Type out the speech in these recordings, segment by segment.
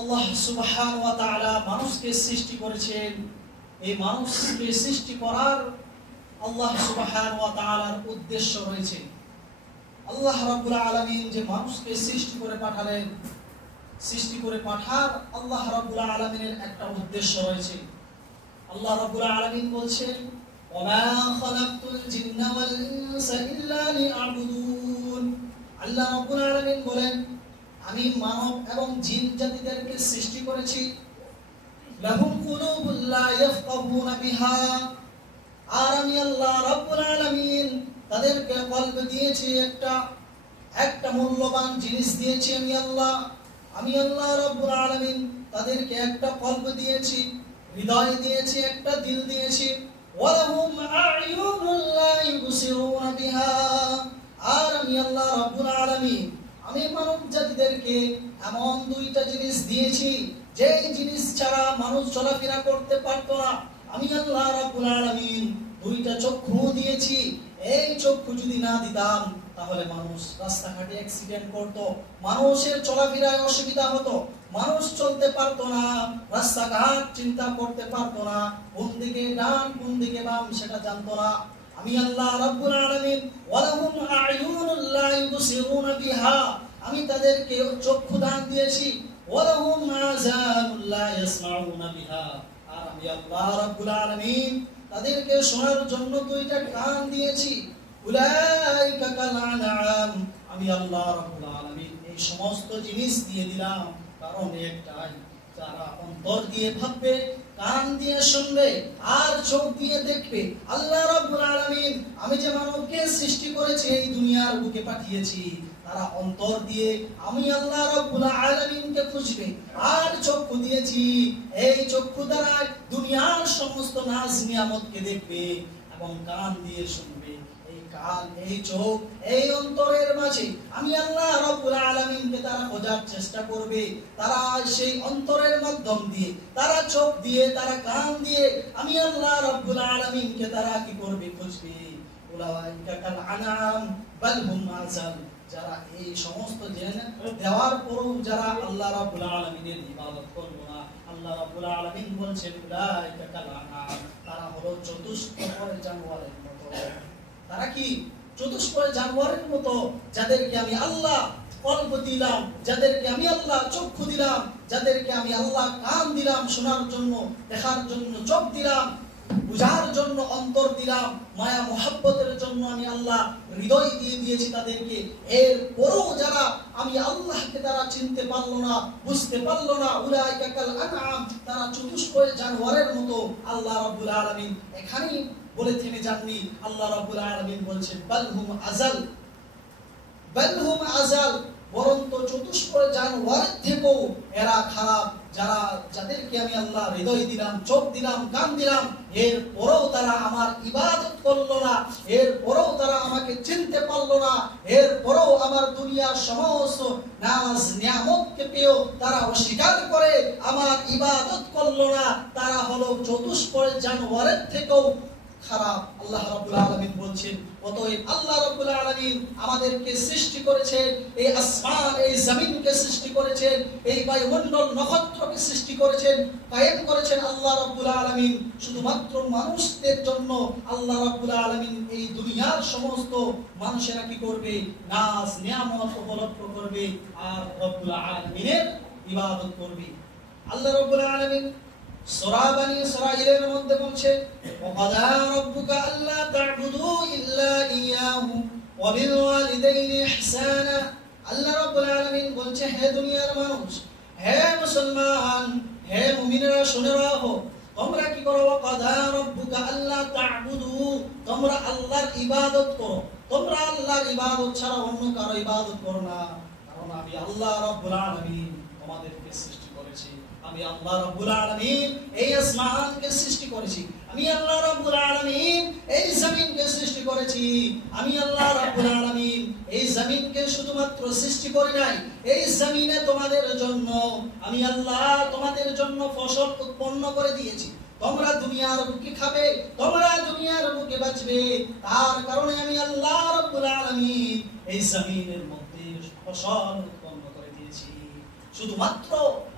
আল্লাহ সুবহানাহু ওয়া তাআলা মানুষকে সৃষ্টি করেছেন। এই মানুষকে সৃষ্টি করার আল্লাহ সুবহানাহু ওয়া তাআলার উদ্দেশ্য রয়েছে। আল্লাহ রাব্বুল আলামিন যে মানুষকে সৃষ্টি করে পাঠালেন, সৃষ্টি করে পাঠার আল্লাহ রাব্বুল আলামিনের একটা উদ্দেশ্য রয়েছে। আল্লাহ রাব্বুল আলামিন বলছেন, ওয়া মা খালাকতুল জিন্না ওয়াল ইনসা ইল্লা লিয়াবুদুন। আল্লাহ রাব্বুল আলামিন বলেন, আমি মানব এবং জিন জাতিদেরকে সৃষ্টি করেছি। লাহুম কুলুবুল লা ইয়াফকাহুনা বিহা। আর আমি আল্লাহ রাব্বুল আলামিন তাদেরকে কলব দিয়েছি, একটা মূল্যবান জিনিস দিয়েছি আমি আল্লাহ রাব্বুল আলামিন তাদেরকে একটা কলব দিয়েছি, হৃদয় দিয়েছি, একটা দিল দিয়েছি। ওয়ালাহুম আ'য়ুনুল লা ইউবসিরুনা বিহা। আর আমি আল্লাহ রাব্বুল আলামিন আমি মানব জাতিদেরকে এমন দুইটা জিনিস দিয়েছি, যে জিনিস ছাড়া মানুষ চলাফেরা করতে পারতো না। আমি আল্লাহ রাব্বুল আলামিন দুইটা চক্ষু দিয়েছি। এই চক্ষু যদি না দিতাম তাহলে মানুষ রাস্তাঘাটে অ্যাক্সিডেন্ট করত, মানুষের চলাফেরায় অসুবিধা হতো, মানুষ চলতে পারতো না, রাস্তাঘাট চিন্তা করতে পারতো না, কোন দিকে ডান কোন দিকে বাম সেটা জানতো না। আমি আল্লাহ রাব্বুল আলামিন ওয়ালাহুম আ'য়ুনুল লা ইউবসিরুনা বিহা, আমি তাদেরকে চক্ষু দান দিয়েছি। ওয়ালাহুম আযানুল লা ইয়াসমাউনা বিহা, আর আমি আল্লাহ রাব্বুল আলামিন তাদেরকে শোনার জন্য দুইটা কান দিয়েছি। উলাইকা কাল আনআম, আমি আল্লাহ রাব্বুল আলামিন এই সমস্ত জিনিস দিয়ে দিলাম কারণ একটাই, যারা অন্তর দিয়ে ভাববে, কান দিয়ে শুনবে আর চোখ দিয়ে দেখবে। আল্লাহ রাব্বুল আলামিন আমি যে মানবকে সৃষ্টি করেছি, এই দুনিয়ার বুকে পাঠিয়েছি, তারা অন্তর দিয়ে আমি আল্লাহ রাব্বুল আলামিনকে খুঁজবে। আর চক্ষু দিয়েছি, এই চক্ষু দ্বারা দুনিয়ার সমস্ত নাজ নিয়ামতকে দেখবে, এবং কান দিয়ে শুনবে। এই কান, এই চোখ, এই অন্তরের মাঝে আমি আল্লাহ রাব্বুল আলামিনকে তারা খোঁজার চেষ্টা করবে। তারা সেই অন্তরের মাধ্যম দিয়ে, তারা চোখ দিয়ে, তারা কান দিয়ে আমি আল্লাহ রাব্বুল আলামিনকে তারা কি করবে? খুঁজবে। উলাইকা কাল আনআম বাল হুম আযাল, যারা এই সমস্ত জেনে দেওয়ার পরও যারা আল্লাহ রাব্বুল আলামিনের ইবাদত করবে না, আল্লাহ রাব্বুল আলামিন বলছেন উলাইকা কাল আনআম, তারা হলো চতুষ্পদ জানোয়ারের মতো। তারা কি? চতুষ্পদ জানোয়ারের মতো, যাদেরকে আমি আল্লাহ কলব দিলাম, যাদেরকে আমি আল্লাহ চক্ষু দিলাম, যাদেরকে আমি আল্লাহ কান দিলাম শোনার জন্য, দেখার জন্য চোখ দিলাম, বুঝার জন্য অন্তর দিলাম, মায়া মোহাব্বতের জন্য আমি আল্লাহ হৃদয় দিয়ে দিয়েছি তাদেরকে। এর পরেও যারা আমি আল্লাহকে তারা চিনতে পারলো না, বুঝতে পারলো না, উলাইকা কাল আনআম, তারা চতুষ্পদ জানোয়ারের মতো। আল্লাহ রাব্বুল আলামিন এখানেই বলে থেমে যাননি। আল্লাহ রাব্বুল আলামিন বলছেন বাল হুম আযাল, বাল হুম আযাল, বরং তো চতুষ্পদ জানোয়ারের থেকেও এরা খারাপ, যাদেরকে আমি আল্লাহ হৃদয় দিলাম, চোখ দিলাম, কান দিলাম, এর পরেও তারা আমার ইবাদত করলো না, এর পরেও তারা আমাকে চিনতে পারলো না, এর পরেও আমার দুনিয়ার সমস্ত নাজ নিয়ামতকে পেয়েও তারা অস্বীকার করে আমার ইবাদত করলো না। তারা হলো চতুষ্পদ জানোয়ারের থেকেও খারাপ। আল্লাহ রাব্বুল আলামিন বলছেন, অতএব আল্লাহ রাব্বুল আলামিন আমাদেরকে সৃষ্টি করেছেন, এই আসমান এই জমিনকে সৃষ্টি করেছেন, এই বায়ুমণ্ডল নক্ষত্রকে সৃষ্টি করেছেন, কায়েম করেছেন আল্লাহ রাব্বুল আলামিন শুধুমাত্র মানুষদের জন্য। আল্লাহ রাব্বুল আলামিন এই দুনিয়ার সমস্ত মানুষেরা কি করবে? নাজ নিয়ামত উপলব্ধ করবে আর রাব্বুল আলামিনের ইবাদত করবে। আল্লাহ রাব্বুল আলামিন সূরা বনী ইসরাঈলের মধ্যে বলছে, ওয়াকাদা রাব্বুকা আল্লা তা'বুদু ইল্লা ইয়াহু ওয়া বিল ওয়ালিদাইনি ইহসানা। আল্লাহ রাব্বুল আলামিন বলছে, হে দুনিয়ার মানুষ, হে মুসলমান, হে মুমিনেরা শুনে রাখো, তোমরা কি করো? ওয়াকাদা রাব্বুকা আল্লা তা'বুদু, তোমরা আল্লাহর ইবাদত করো, তোমরা আল্লাহর ইবাদত ছাড়া অন্য কারো ইবাদত করো না। কারণ আমি আল্লাহ রাব্বুল আলামিন তোমাদেরকে সৃষ্টি করেছি, আমি আল্লাহ রাব্বুল আলামিন এই আসমানকে সৃষ্টি করেছি, আমি আল্লাহ রাব্বুল আলামিন এই জমিনকে সৃষ্টি করেছি, আমি আল্লাহ রাব্বুল আলামিন এই জমিনকে শুধুমাত্র সৃষ্টি করি নাই, এই জমিনে তোমাদের জন্য আমি আল্লাহ তোমাদের জন্য ফসল উৎপন্ন করে দিয়েছি। তোমরা দুনিয়ার বুকে খাবে, তোমরা দুনিয়ার বুকে বাঁচবে, তার কারণে আমি আল্লাহ রাব্বুল আলামিন এই জমিনের মধ্যে ফসল উৎপন্ন করে দিয়েছি। শুধুমাত্র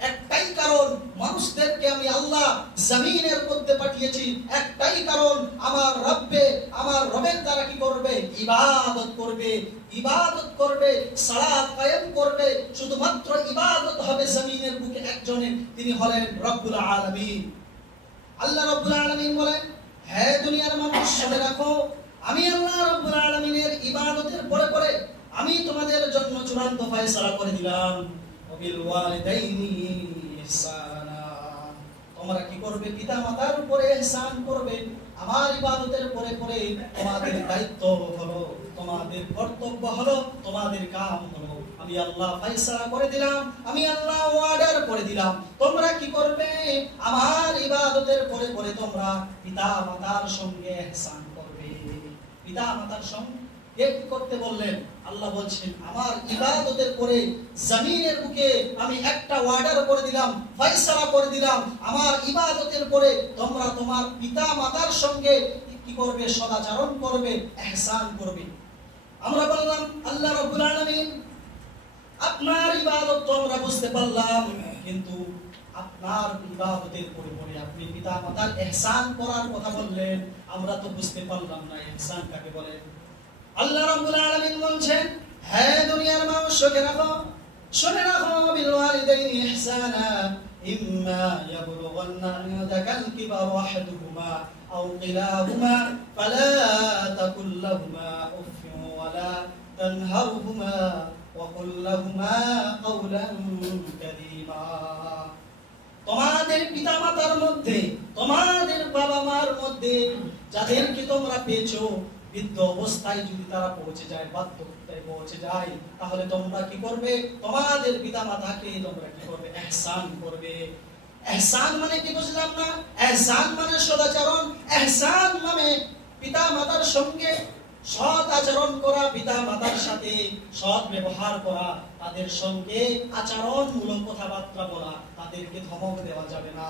একটাই কারণ, মানুষদেরকে আমি আল্লাহ জমিনের মধ্যে পাঠিয়েছি একটাই কারণ, আমার রবের দ্বারা কি করবে? ইবাদত করবে, সালাত কায়েম করবে। শুধুমাত্র ইবাদত হবে জমিনের বুকে একজনের, তিনি হলেন রব্বুল আলামিন। আল্লাহ রব্বুল আলামিন বলেন, হে দুনিয়ার মানুষ শুনে রাখো, আমি আল্লাহ রব্বুল আলামিনের ইবাদতের পরে পরে আমি তোমাদের জন্য চূড়ান্ত ফয়সালা করে দিলাম, ওয়াবিল ওয়ালিদাইনি ইহসানা। তোমরা কি করবে? পিতা মাতার উপরে ইহসান করবে। আমার ইবাদতের পরে পরে তোমাদের দায়িত্ব হলো, তোমাদের কর্তব্য হলো, তোমাদের কাম হলো, আমি আল্লাহ ফয়সালা করে দিলাম, আমি আল্লাহ অর্ডার করে দিলাম, তোমরা কি করবে? আমার ইবাদতের পরে পরে তোমরা পিতা মাতার সঙ্গে ইহসান করবে। পিতা মাতার সঙ্গে কি করতে বললেন? আল্লাহ বলছেন, আমার ইবাদতের পরে জমিনের বুকে আমি একটা অর্ডার করে দিলাম, ফয়সালা করে দিলাম, আমার ইবাদতের পরে তোমরা তোমার পিতা মাতার সঙ্গে কি করবে? সদাচরণ করবে, ইহসান করবে। আমরা বললাম আল্লাহ রাব্বুল আলামিন আপনার ইবাদত তো আমরা বুঝতে পারলাম, কিন্তু আপনার ইবাদতের পরে আপনি পিতা মাতার ইহসান করার কথা বললেন, আমরা তো বুঝতে পারলাম না ইহসান কাকে বলে। আল্লাহ রাব্বুল আলামিন বলছেন, হে দুনিয়ার মানুষ শুনে রাখো, বিল ওয়ালিদাইনি ইহসানা ইম্মা ইয়াবলুগান্না ইনদাকাল কিবারা আহাদুহুমা আও কিলাহুমা ফালা তাকুল লাহুমা উফফিন ওয়ালা তানহারহুমা ওয়া কুল লাহুমা কাওলান কারীমা। তোমাদের পিতামাতার মধ্যে, তোমাদের বাবা মার মধ্যে যাদেরকে তোমরা পেয়েছো, বৃদ্ধ অবস্থায় যদি তারা পৌঁছে যায়, বার্ধক্যে পৌঁছে যায়, তাহলে তোমরা কি করবে? তোমাদের পিতামাতাকে তোমরা কি করবে? ইহসান করবে। ইহসান মানে কি বুঝলাম না? ইহসান মানে সদাচরণ, ইহসান মানে পিতা মাতার সঙ্গে সৎ আচরণ করা, পিতা মাতার সাথে সৎ ব্যবহার করা, তাদের সঙ্গে আচরণমূলক কথাবার্তা বলা, তাদেরকে ধমক দেওয়া যাবে না,